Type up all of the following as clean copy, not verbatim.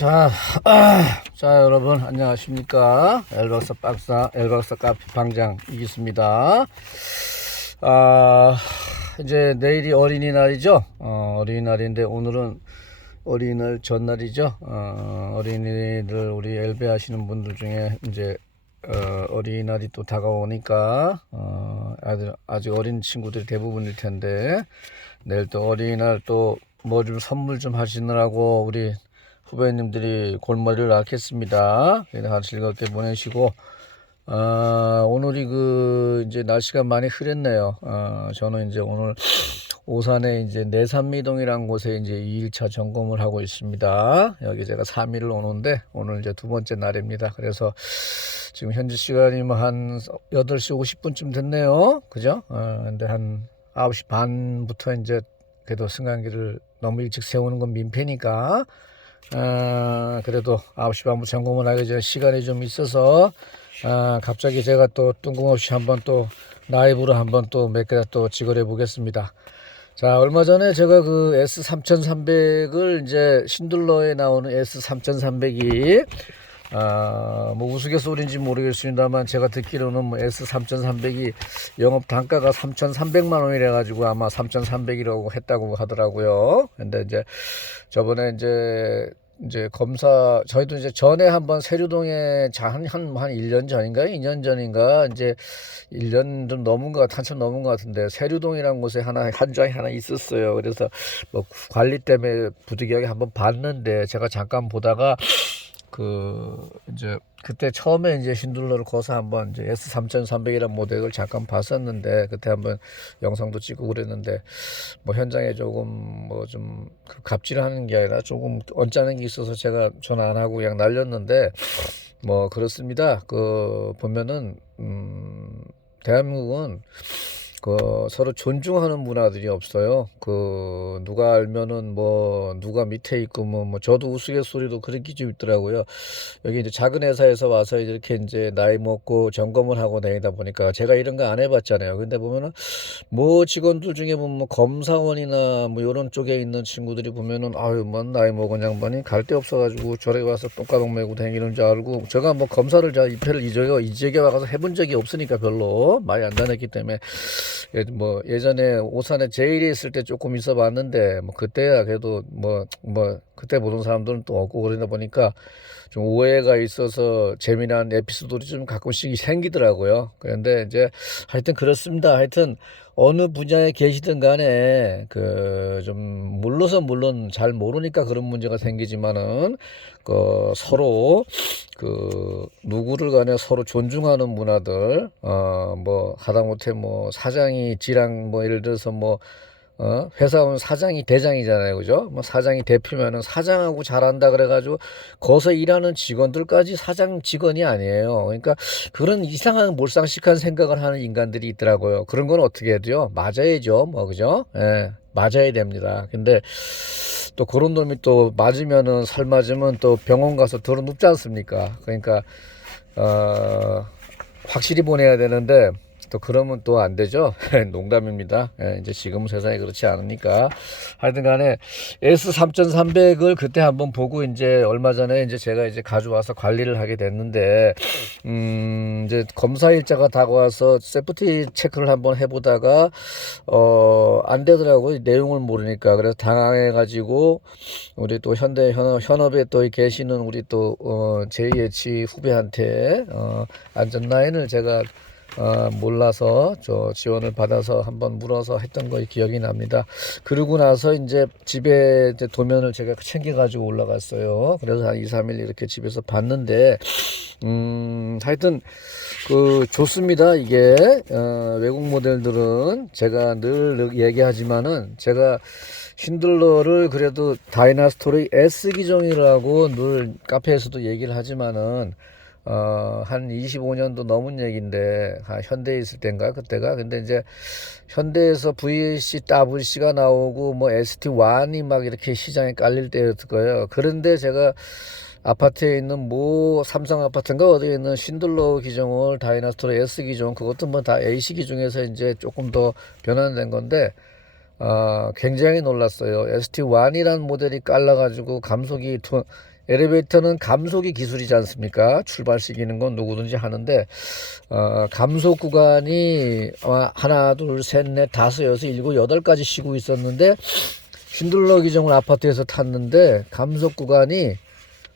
자, 여러분, 안녕하십니까. 엘박사 카페 방장 이기수입니다. 이제 내일이 어린이날이죠. 어린이날인데 오늘은 어린이날 전날이죠. 어린이들 우리 엘베 하시는 분들 중에 이제 어린이날이 또 다가오니까 아직 어린 친구들이 대부분일 텐데 내일 또 어린이날 또 뭐 좀 선물 좀 하시느라고 우리 후배님들이 골머리를 앓겠습니다. 그냥 즐겁게 보내시고, 오늘이 이제 날씨가 많이 흐렸네요. 저는 이제 오늘 오산에 이제 내산미동이라는 곳에 이제 2일차 점검을 하고 있습니다. 여기 제가 3일을 오는데, 오늘 이제 두 번째 날입니다. 그래서 지금 현지 시간이 뭐 한 8시 50분쯤 됐네요. 그죠? 근데 한 9시 반부터 이제 그래도 승강기를 너무 일찍 세우는 건 민폐니까, 그래도 9시 반부터 점검을 하기 전에 시간이 좀 있어서 갑자기 제가 또 뜬금없이 한번 또 라이브로 한번 또 몇 개 또 찍어내 보겠습니다. 자, 얼마 전에 제가 그 S3300을 이제 신들러에 나오는 S3300이 뭐 우스갯소리인지 모르겠습니다만 제가 듣기로는 뭐 S3300이 영업 단가가 3,300만 원이래 가지고 아마 3,300이라고 했다고 하더라고요. 근데 이제 저번에 이제 검사 저희도 이제 전에 한번 세류동에 한 1년 전인가 2년 전인가 이제 1년 좀 넘은 것 한참 넘은 것 같은데 세류동이라는 곳에 한 장이 하나 있었어요. 그래서 뭐 관리 때문에 부득이하게 한번 봤는데 제가 잠깐 보다가 이제 그때 처음에 이제 신둘러를 거서 한번 이제 S3300이라는 모델을 잠깐 봤었는데 그때 한번 영상도 찍고 그랬는데 뭐 현장에 조금 뭐 좀 갑질하는 게 아니라 조금 언짢은 게 있어서 제가 전화 안 하고 그냥 날렸는데 뭐 그렇습니다. 보면은 대한민국은 서로 존중하는 문화들이 없어요. 누가 알면은 뭐 누가 밑에 있고 뭐 저도 우스갯소리도 그렇게 좀 있더라고요. 여기 이제 작은 회사에서 와서 이렇게 이제 나이 먹고 점검을 하고 다니다 보니까 제가 이런 거 안 해봤잖아요. 근데 보면은 뭐 직원들 중에 보면 뭐 검사원이나 뭐 이런 쪽에 있는 친구들이 보면은 아유 뭐 나이 먹은 양반이 갈 데 없어가지고 저래 와서 똥가동 메고 다니는 줄 알고 제가 뭐 검사를 이 패를 이 지역에 와서 해본 적이 없으니까 별로 많이 안 다녔기 때문에 뭐 예전에 오산에 제일이 있을 때 조금 있어 봤는데 뭐 그때야 그래도 뭐 그때 보던 사람들은 또 없고 그러다 보니까 좀 오해가 있어서 재미난 에피소드들이 좀 가끔씩 생기더라고요. 그런데 이제 하여튼 그렇습니다. 하여튼 어느 분야에 계시든 간에 좀 물론 잘 모르니까 그런 문제가 생기지만은 서로 누구를 간에 서로 존중하는 문화들 뭐 하다못해 뭐 사장이 지랑 뭐 예를 들어서 뭐 회사원 사장이 대장이잖아요. 그죠? 뭐 사장이 대표면은 사장하고 잘한다 그래가지고 거기서 일하는 직원들까지 사장 직원이 아니에요. 그러니까 그런 이상한 몰상식한 생각을 하는 인간들이 있더라고요. 그런 건 어떻게 해야 돼요? 맞아야죠. 뭐, 그죠? 예, 맞아야 됩니다. 근데 또 그런 놈이 또 맞으면은 살 맞으면 또 병원 가서 들어 눕지 않습니까? 그러니까, 확실히 보내야 되는데, 또 그러면 또 안 되죠. 농담입니다. 이제 지금 세상이 그렇지 않으니까. 하여튼 간에 S3300을 그때 한번 보고 이제 얼마 전에 이제 제가 이제 가져와서 관리를 하게 됐는데, 이제 검사 일자가 다가와서 세프티 체크를 한번 해보다가, 안 되더라고요. 내용을 모르니까. 그래서 당황해가지고, 우리 또 현업에 또 계시는 우리 또, JH 후배한테, 안전라인을 제가 몰라서 저 지원을 받아서 한번 물어서 했던 거 기억이 납니다. 그러고 나서 이제 집에 이제 도면을 제가 챙겨가지고 올라갔어요. 그래서 한 2, 3일 이렇게 집에서 봤는데, 하여튼, 좋습니다. 이게, 외국 모델들은 제가 늘 얘기하지만은 제가 신들러를 그래도 다이나스토리 S 기종이라고 늘 카페에서도 얘기를 하지만은 한 25년도 넘은 얘기인데, 현대에 있을 때인가, 그때가. 근데 이제, 현대에서 VC, WC가 나오고, 뭐, ST1이 막 이렇게 시장에 깔릴 때였을 거예요. 그런데 제가 아파트에 있는 삼성 아파트인가 어디에 있는 신들러 기종을 다이나스토리 S 기종, 그것도 뭐 다 AC 기종에서 이제 조금 더 변환된 건데, 굉장히 놀랐어요. ST1이라는 모델이 깔라가지고 감속이 엘리베이터는 감속이 기술이지 않습니까? 출발시키는 건 누구든지 하는데 감속 구간이 하나, 둘, 셋, 넷, 다섯, 여섯, 일곱, 여덟까지 쉬고 있었는데 쉰들러 기종을 아파트에서 탔는데 감속 구간이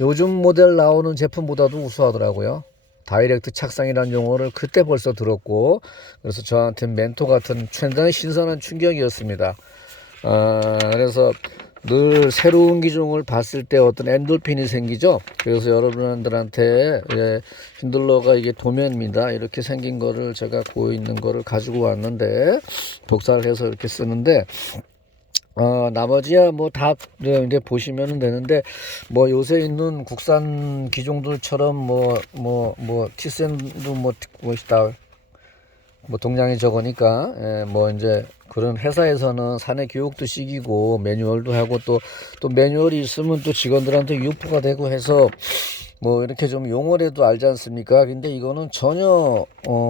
요즘 모델 나오는 제품보다도 우수하더라고요. 다이렉트 착상이라는 용어를 그때 벌써 들었고, 그래서 저한테 멘토 같은 굉장히 신선한 충격이었습니다. 그래서 늘 새로운 기종을 봤을 때 어떤 엔돌핀이 생기죠. 그래서 여러분들한테 힌들러가 이게 도면입니다. 이렇게 생긴 거를 제가 고여 있는 거를 가지고 왔는데 복사를 해서 이렇게 쓰는데 나머지야 뭐 다 이제 보시면 되는데 뭐 요새 있는 국산 기종들처럼 티센도 멋있다 뭐 동량이 적으니까 뭐 이제 그런 회사에서는 사내 교육도 시키고 매뉴얼도 하고 또 매뉴얼이 있으면 또 직원들한테 유포가 되고 해서 뭐 이렇게 좀 용어라도 알지 않습니까? 근데 이거는 전혀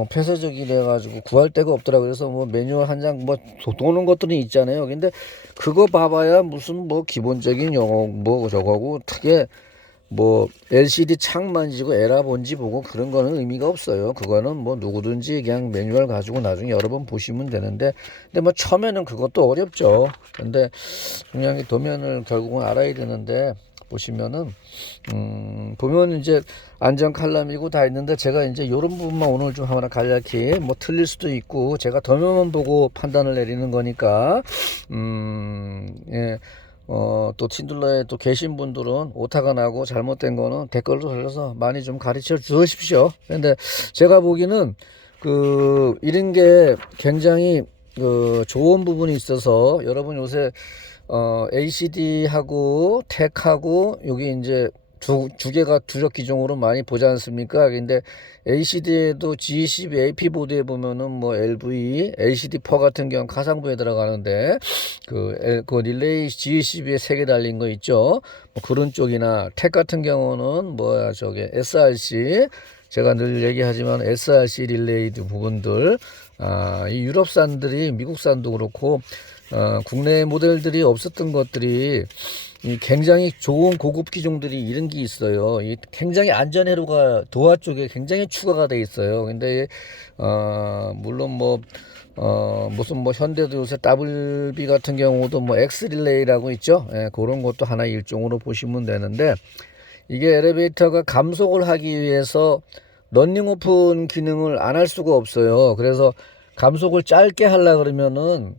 폐쇄적이래 가지고 구할 데가 없더라고요. 그래서 뭐 매뉴얼 한 장 뭐 도는 것들은 있잖아요. 근데 그거 봐봐야 무슨 뭐 기본적인 영어 뭐 저거고 크게 뭐 LCD 창 만지고 에라 본지 보고 그런 거는 의미가 없어요. 그거는 뭐 누구든지 그냥 매뉴얼 가지고 나중에 여러 번 보시면 되는데 근데 뭐 처음에는 그것도 어렵죠. 근데 그냥 도면을 결국은 알아야 되는데 보시면은 보면 이제 안전 칼럼이고 다 있는데 제가 이제 이런 부분만 오늘 좀 하나 간략히 뭐 틀릴 수도 있고 제가 도면만 보고 판단을 내리는 거니까 예. 또 틴들러에 또 계신 분들은 오타가 나고 잘못된 거는 댓글로 달려서 많이 좀 가르쳐 주십시오. 근데 제가 보기에는 이런 게 굉장히 좋은 부분이 있어서 여러분 요새 ACD하고 텍하고 여기 이제 두 개가 주력 기종으로 많이 보지 않습니까? 근데 ACD에도 G12 AP 보드에 보면은 뭐 LV, LCD4 같은 경우는 가상부에 들어가는데 그 릴레이 G12에 3개 달린 거 있죠? 뭐 그런 쪽이나 텍 같은 경우는 SRC 제가 늘 얘기하지만 SRC 릴레이드 부분들 이 유럽산들이 미국산도 그렇고 국내 모델들이 없었던 것들이 굉장히 좋은 고급 기종들이 이런 게 있어요. 굉장히 안전 회로가 도화 쪽에 굉장히 추가가 돼 있어요. 근데 물론 무슨 현대도 요새 WB 같은 경우도 X 릴레이라고 있죠. 그런 것도 하나의 일종으로 보시면 되는데 이게 엘리베이터가 감속을 하기 위해서 런닝 오픈 기능을 안 할 수가 없어요. 그래서 감속을 짧게 하려 그러면은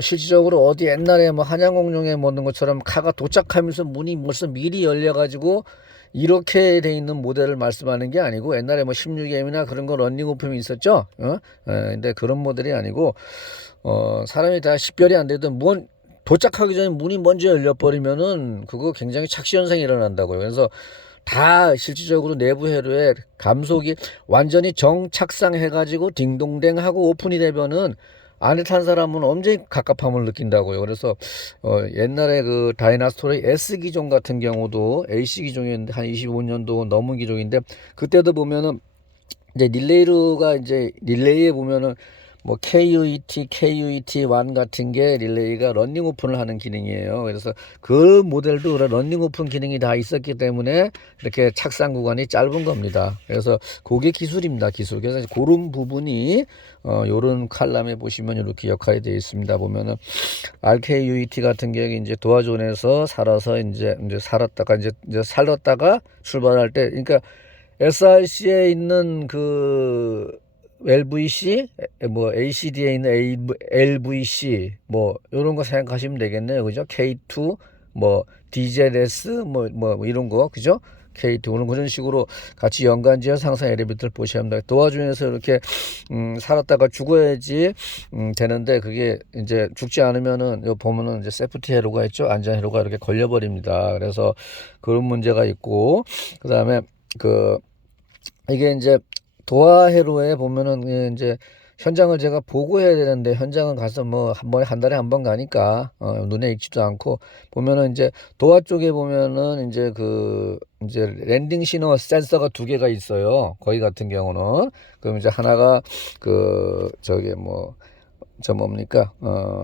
실질적으로 어디 옛날에 한양공룡에 먹는 것처럼 카가 도착하면서 문이 벌써 미리 열려가지고 이렇게 돼 있는 모델을 말씀하는 게 아니고 옛날에 16M이나 그런 거 런닝 오픈이 있었죠. 근데 그런 모델이 아니고 사람이 다 식별이 안 되던 도착하기 전에 문이 먼저 열려버리면은 그거 굉장히 착시 현상이 일어난다고요. 그래서 다 실질적으로 내부 회로에 감속이 완전히 정착상해가지고 딩동댕 하고 오픈이 되면은 안에 탄 사람은 엄청히 갑갑함을 느낀다고요. 그래서 옛날에 그 다이나스토리 S 기종 같은 경우도 AC 기종이었는데 한 25년도 넘은 기종인데 그때도 보면은 이제 릴레이에 보면은 KUET1 같은 게 릴레이가 런닝 오픈을 하는 기능이에요. 그래서 그 모델도 런닝 오픈 기능이 다 있었기 때문에 이렇게 착상 구간이 짧은 겁니다. 그래서 그게 기술입니다. 기술. 그래서 그런 부분이 요런 칼럼에 보시면 이렇게 역할이 되어 있습니다. 보면은 RKUET 같은 게 이제 도화존에서 살아서 이제 살았다가 출발할 때 그러니까 SRC에 있는 LVC, ACD에 있는 LVC, 요런 거 생각하시면 되겠네요. 그죠? K2, DZS, 이런 거, 그죠? K2, 그런 식으로 같이 연관지어서 항상 엘리베이터를 보셔야 합니다. 도와주면서 이렇게, 살았다가 죽어야지, 되는데, 그게 이제 죽지 않으면은, 여기 보면은 이제 세프티 회로가 있죠? 안전 회로가 이렇게 걸려버립니다. 그래서 그런 문제가 있고, 그 다음에, 이게 이제, 도화 회로에 보면은 이제 현장을 제가 보고 해야 되는데 현장은 가서 한 달에 한 번 가니까 눈에 익지도 않고 보면은 이제 도화 쪽에 보면은 이제 랜딩 신호 센서가 2개가 있어요. 거기 같은 경우는 그럼 이제 하나가 저 뭡니까?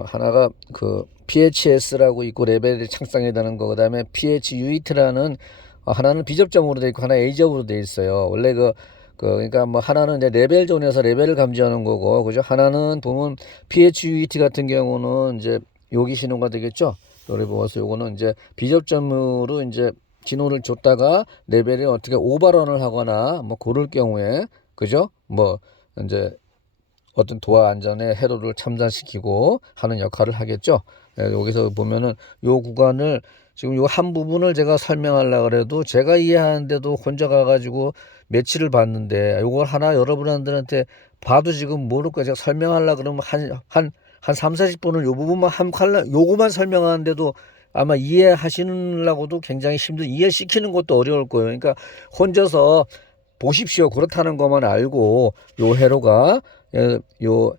하나가 그 PHS라고 있고 레벨이 창상이라는 거, 그다음에 PHUIT라는 하나는 비접점으로 돼 있고 하나 A접으로 돼 있어요. 원래 그러니까 뭐 하나는 이제 레벨 존에서 레벨을 감지하는 거고, 그죠? 하나는 보면 PHUIT 같은 경우는 이제 여기 신호가 되겠죠. 여기 보면서 요거는 이제 비접점으로 이제 신호를 줬다가 레벨이 어떻게 오버런을 하거나 뭐 그럴 경우에, 그죠? 뭐 이제 어떤 도화 안전에 해로를 첨단시키고 하는 역할을 하겠죠. 여기서 보면은 요 구간을 지금 요 한 부분을 제가 설명하려고 그래도 제가 이해하는데도 혼자 가가지고 며칠을 봤는데, 요걸 하나 여러분들한테 봐도 지금 모를 거 제가 설명하려고 그러면 한 3, 40분을 요 부분만 한 칼라 요거만 설명하는데도 아마 이해하시려고도 굉장히 이해시키는 것도 어려울 거예요. 그러니까 혼자서 보십시오. 그렇다는 것만 알고 요 회로가 요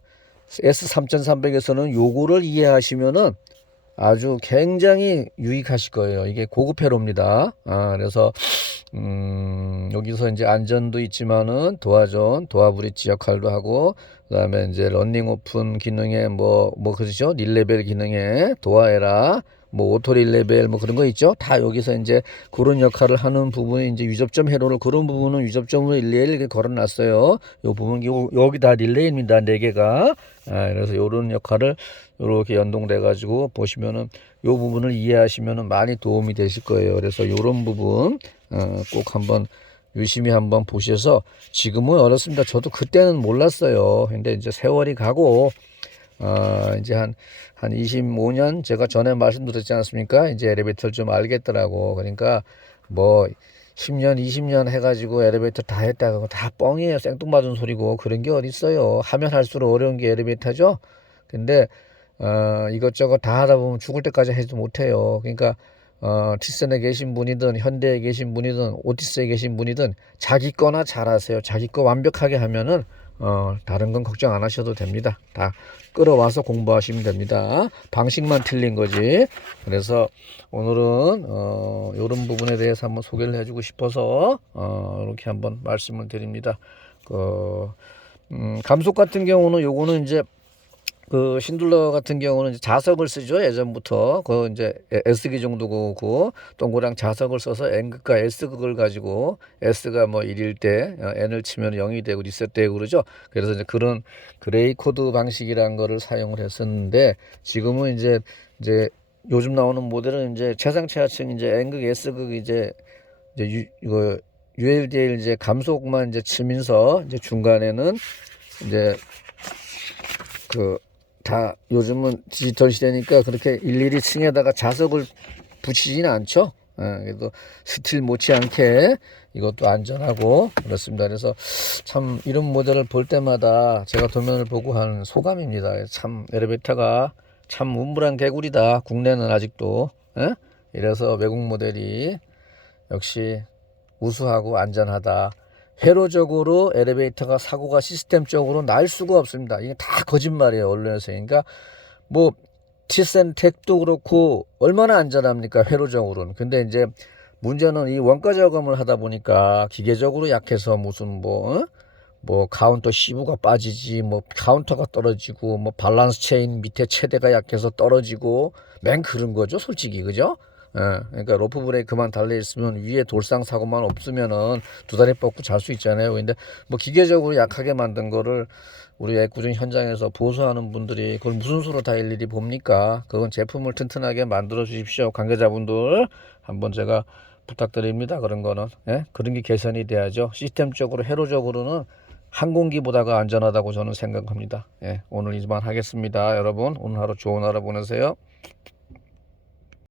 S3300에서는 요거를 이해하시면은 아주 굉장히 유익하실 거예요. 이게 고급 회로입니다. 그래서 여기서 이제 안전도 있지만은 도화전, 도화 브릿지 역할도 하고, 그다음에 이제 러닝 오픈 기능에 그러죠? 릴레벨 기능에 도화 에라, 뭐 오토 릴레벨 뭐 그런 거 있죠. 다 여기서 이제 그런 역할을 하는 부분이 이제 유접점 회로를, 그런 부분은 유접점으로 릴레이를 이렇게 걸어놨어요. 요 부분 여기 다 릴레이입니다. 4개가. 그래서 요런 역할을 요렇게 연동돼 가지고 보시면은 요 부분을 이해하시면은 많이 도움이 되실 거예요. 그래서 요런 부분 꼭 한번 유심히 한번 보셔서, 지금은 어렵습니다. 저도 그때는 몰랐어요. 근데 이제 세월이 가고 이제 한 25년 제가 전에 말씀드렸지 않습니까? 이제 엘리베이터를 좀 알겠더라고. 그러니까 뭐 10년, 20년 해가지고 엘리베이터 다 했다고 다 뻥이에요. 생뚱맞은 소리고 그런 게 어디 있어요. 하면 할수록 어려운 게 엘리베이터죠. 근데 이것저것 다 하다 보면 죽을 때까지 하지도 못해요. 그러니까 티센에 계신 분이든 현대에 계신 분이든 오티스에 계신 분이든 자기 거나 잘하세요. 자기 거 완벽하게 하면은 다른 건 걱정 안 하셔도 됩니다. 다 끌어와서 공부하시면 됩니다. 방식만 틀린 거지. 그래서 오늘은 이런 부분에 대해서 한번 소개를 해주고 싶어서 이렇게 한번 말씀을 드립니다. 감속 같은 경우는 요거는 이제 그 신둘러 같은 경우는 이제 자석을 쓰죠. 예전부터 그 이제 S기 정도고 동그랑 자석을 써서 N극과 S극을 가지고 S가 뭐 1일 때 N을 치면 0이 되고 리셋되고 그러죠. 그래서 이제 그런 그레이 코드 방식이라는 거를 사용을 했었는데, 지금은 이제 요즘 나오는 모델은 이제 최상차층 이제 N극 S극 이제 이거 ULDL 이제 감속만 이제 치면서 이제 중간에는 이제 다 요즘은 디지털 시대니까 그렇게 일일이 층에다가 자석을 붙이지는 않죠. 그래도 스틸 못지않게 이것도 안전하고 그렇습니다. 그래서 참 이런 모델을 볼 때마다 제가 도면을 보고 한 소감입니다. 참 엘리베이터가 참 운불한 개구리다. 국내는 아직도. 이래서 외국 모델이 역시 우수하고 안전하다. 회로적으로 엘리베이터가 사고가 시스템적으로 날 수가 없습니다. 이게 다 거짓말이에요, 언론에서. 그러니까 뭐 티센텍도 그렇고 얼마나 안전합니까, 회로적으로는. 근데 이제 문제는 이 원가 저감을 하다 보니까 기계적으로 약해서 무슨 뭐 카운터 시브가 빠지지, 뭐 카운터가 떨어지고, 뭐 밸런스 체인 밑에 체대가 약해서 떨어지고, 맨 그런 거죠, 솔직히. 그죠? 그러니까 로프 브레이크만 달려 있으면 위에 돌상 사고만 없으면은 두 다리 뻗고 잘 수 있잖아요. 근데 뭐 기계적으로 약하게 만든 거를 우리 애꿎은 현장에서 보수하는 분들이 그걸 무슨 수로 다 일일이 봅니까? 그건 제품을 튼튼하게 만들어 주십시오. 관계자분들 한번 제가 부탁드립니다. 그런 거는 그런 게 개선이 돼야죠. 시스템적으로 회로적으로는 항공기보다가 안전하다고 저는 생각합니다. 오늘 이만 하겠습니다. 여러분 오늘 하루 좋은 하루 보내세요.